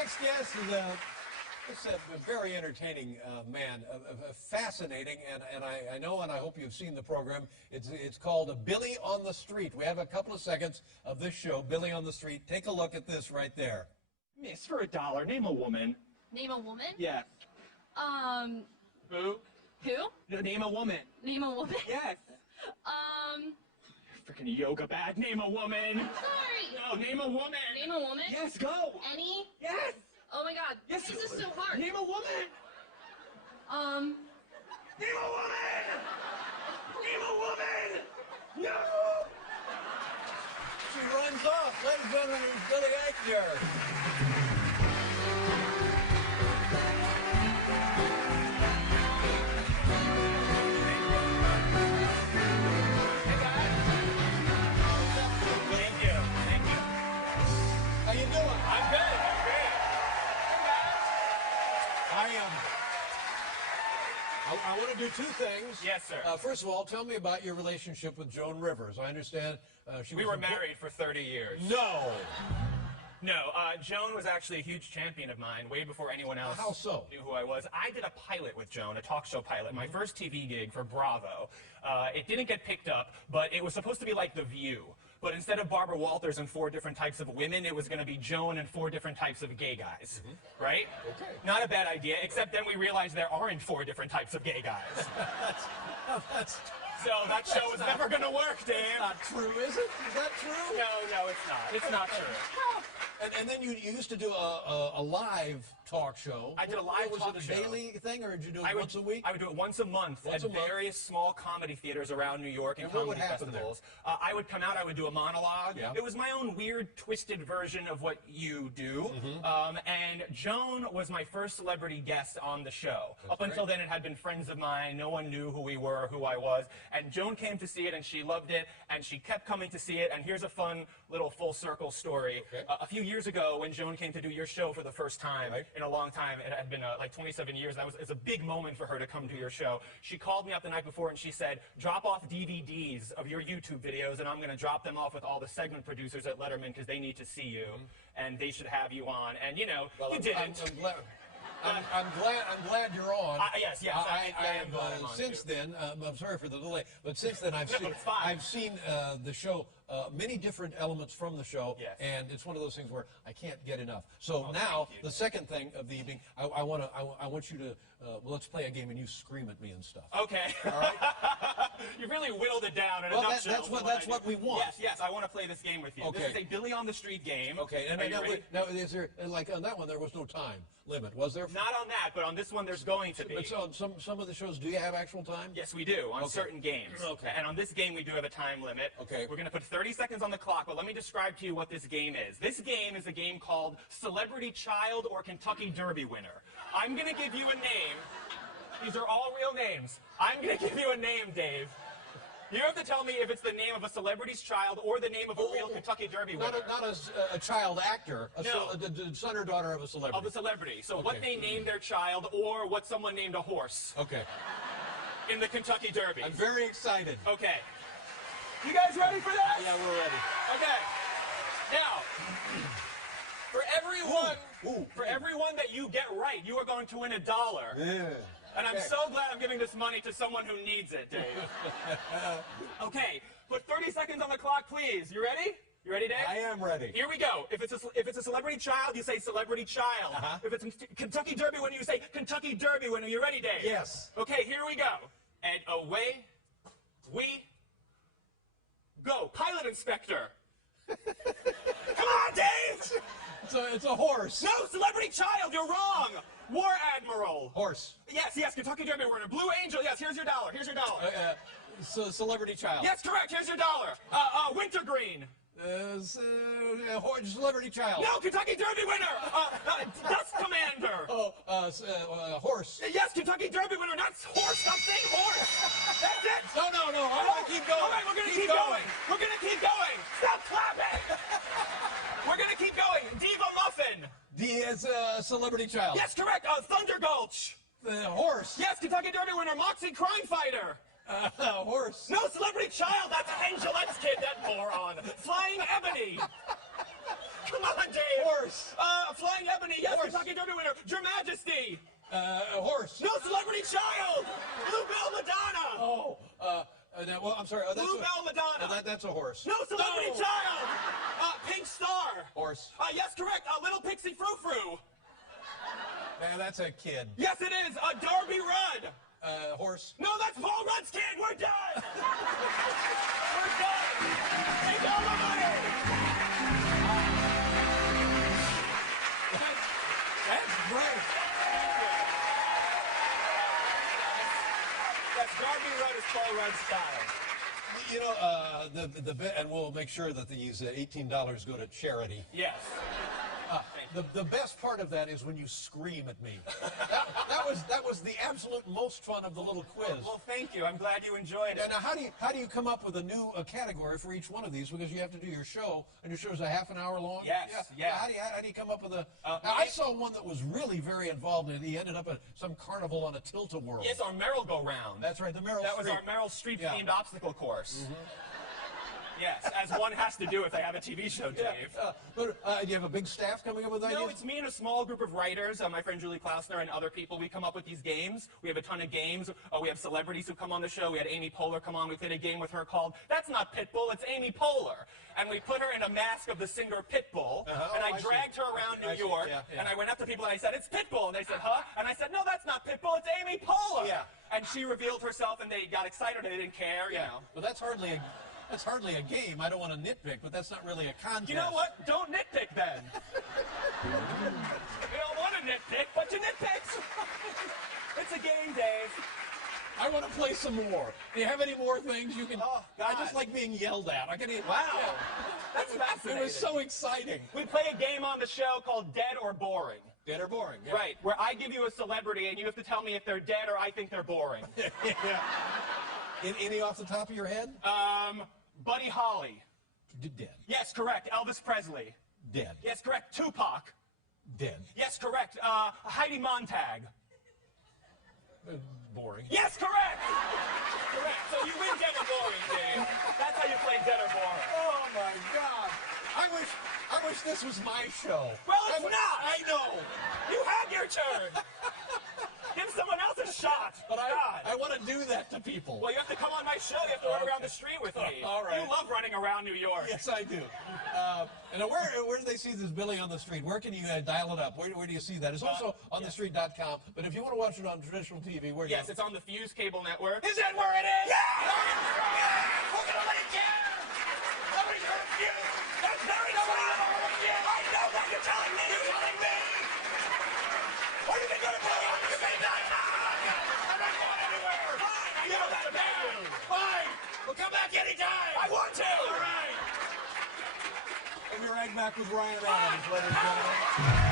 next guest is a very entertaining man, fascinating, and I know and I hope you've seen the program. It's called Billy on the Street. We have a couple of seconds of this show, Billy on the Street. Take a look at this right there. Miss, for $1, name a woman. Name a woman? Yes. Who? Name a woman. Name a woman? Yes. Freaking yoga bad. Name a woman. Sorry. No, name a woman. Name a woman? Yes, go. Any? Yes. Oh my God. Yes. This is so hard. Name a woman. Name a woman. Name a woman. No. She runs off. Ladies and gentlemen, it's Billy Eichner. I want to do two things. Yes, sir. First of all, tell me about your relationship with Joan Rivers. I understand we were married for 30 years. No. No, Joan was actually a huge champion of mine way before anyone else How so? knew who I was. I did a pilot with Joan, a talk show pilot, my first TV gig for Bravo. It didn't get picked up, but it was supposed to be like The View. But instead of Barbara Walters and 4 different types of women, it was going to be Joan and 4 different types of gay guys. Right? Okay. Not a bad idea, except then we realized there aren't 4 different types of gay guys. So that show was never going to work, Dan. Not true, is it? Is that true? No, it's not. It's not true. And then you used to do a live talk show. I did a live talk Was show. it a daily thing, or did you do it once a week? I would do it once a month at various small comedy theaters around New York and what would comedy happen festivals. I would come out, I would do a monologue. Yeah. It was my own weird, twisted version of what you do. And Joan was my first celebrity guest on the show. Up until then, it had been friends of mine. No one knew who we were, who I was. And Joan came to see it, and she loved it, and she kept coming to see it. And here's a fun little full circle story. Okay. A few years ago, when Joan came to do your show for the first time in a long time, it had been like 27 years. It's a big moment for her to come to your show. She called me up the night before and she said, drop off DVDs of your YouTube videos and I'm going to drop them off with all the segment producers at Letterman because they need to see you and they should have you on. And you know, you didn't. I'm glad you're on. Yes, I am glad I'm on, since too. then, I'm sorry for the delay, but since then I've seen the show, many different elements from the show, and it's one of those things where I can't get enough. So now the second thing of the evening, I want you to let's play a game and you scream at me and stuff. Okay. All right. You really whittled it down in a Well, nutshell. that's what we want. Yes, I want to play this game with you. Okay. This is a Billy on the Street game. Okay, and now is there, like on that one, there was no time limit, was there? Not on that, but on this one there's going to be. But so on some of the shows, do you have actual time? Yes, we do, on certain games. Okay. And on this game, we do have a time limit. Okay. We're going to put 30 seconds on the clock, but let me describe to you what this game is. This game is a game called Celebrity Child or Kentucky Derby Winner. I'm going to give you a name. These are all real names. I'm going to give you a name, Dave. You have to tell me if it's the name of a celebrity's child or the name of a real Kentucky Derby winner. Not a child actor, the son or daughter of a celebrity. Of a celebrity. So what they named their child or what someone named a horse. Okay. In the Kentucky Derby. I'm very excited. Okay. You guys ready for that? Yeah, we're ready. Okay. Now, for everyone that you get right, you are going to win $1. Yeah. And I'm so glad I'm giving this money to someone who needs it, Dave. Okay, put 30 seconds on the clock, please. You ready? You ready, Dave? I am ready. Here we go. If it's a celebrity child, you say celebrity child. If it's a Kentucky Derby winner, you say Kentucky Derby winner. You ready, Dave? Yes. Okay, here we go. And away we go. Pilot inspector. Come on, Dave! It's a horse. No, celebrity child, you're wrong. War admiral. Horse. Yes, Kentucky Derby winner. Blue Angel, yes, here's your $1. Here's your $1. So celebrity child. Yes, correct, here's your $1. Wintergreen. Celebrity child. No, Kentucky Derby winner. Dust commander. Horse. Yes, Kentucky Derby winner, not horse, stop saying horse. That's it. No, I'm gonna keep going. All right, we're gonna keep going. We're gonna keep going. Stop clapping. We're gonna keep going. Diva Muffin. Celebrity child. Yes, correct. Thunder Gulch. Horse. Yes, Kentucky Derby winner, Moxie Crime Fighter. Horse. No, celebrity child. That's Angelette's kid, that moron. Flying Ebony. Come on, Dave. Horse. Flying Ebony. Yes, Horse. Kentucky Derby winner. Your Majesty. Horse. No celebrity child. Bluebell Madonna. Oh, well, I'm sorry. That's Bluebell Madonna. That's a horse. No celebrity child. Pink Star. Horse. Yes, correct. Little Pixie Frou Frou. That's a kid. Yes, it is. Darby Rudd. Horse. No, that's Paul Rudd's kid. We're done. We're done. Take all the money. That's great. Yes, Darby Rudd is Paul Rudd's child. You know, and we'll make sure that these $18 go to charity. Yes. The best part of that is when you scream at me. That was the absolute most fun of the little quiz. Well, thank you. I'm glad you enjoyed it. And now, how do you come up with a new category for each one of these? Because you have to do your show, and your show's a half an hour long. Yes, yeah. How do you come up with a? I saw one that was really very involved in it. He ended up at some carnival on a tilt-a-whirl. Yes, our merry-go-round. That's right, the Meryl That was Streep. our Meryl Streep Yeah. themed obstacle course. Yes, as one has to do if they have a TV show, Dave. Do you have a big staff coming up with ideas? No, it's me and a small group of writers, my friend Julie Klausner and other people. We come up with these games. We have a ton of games. We have celebrities who come on the show. We had Amy Poehler come on. We played a game with her called That's Not Pitbull, It's Amy Poehler. And we put her in a mask of the singer Pitbull, and I dragged her around New York, and I went up to people and I said, it's Pitbull. And they said, huh? And I said, no, that's not Pitbull, it's Amy Poehler. Yeah. And she revealed herself, and they got excited, and they didn't care, you know. Well, that's hardly a game. I don't want to nitpick, but that's not really a contest. You know what? Don't nitpick then. You don't want to nitpick, but you nitpick. It's a game, Dave. I want to play some more. Do you have any more things you can? Oh, I God. just like being yelled at. Wow. That's fascinating. It was so exciting. We play a game on the show called Dead or Boring. Dead or boring? Yeah. Right, where I give you a celebrity and you have to tell me if they're dead or I think they're boring. Any off the top of your head? Buddy Holly. Dead. Yes, correct. Elvis Presley. Dead. Yes, correct. Tupac. Dead. Yes, correct. Heidi Montag. Boring. Yes, correct. Correct. So you win Dead or Boring, Dave. That's how you play Dead or Boring. Oh my God! I wish this was my show. Well, it's not. I know. You had your turn. Give someone else a shot. But God. I want to do that to people. Well, you have to come on my show. You have to run around the street with me. All right. You love running around New York. Yes, I do. And where do they see this Billy on the Street? Where can you dial it up? Where do you see that? It's also on thestreet.com. But if you want to watch it on traditional TV, where do you? Yes, it's on the Fuse Cable Network. Is that where it is? Yeah! We're gonna let it down! Nobody's heard of you! That's very loud! I know that you're telling me! You're telling me! What are you gonna do? You may not know! I'm not going anywhere! Fine! I know that about you! Fine! We'll come back anytime! I want to! All right! We'll be right back with Ryan Adams, ladies and gentlemen.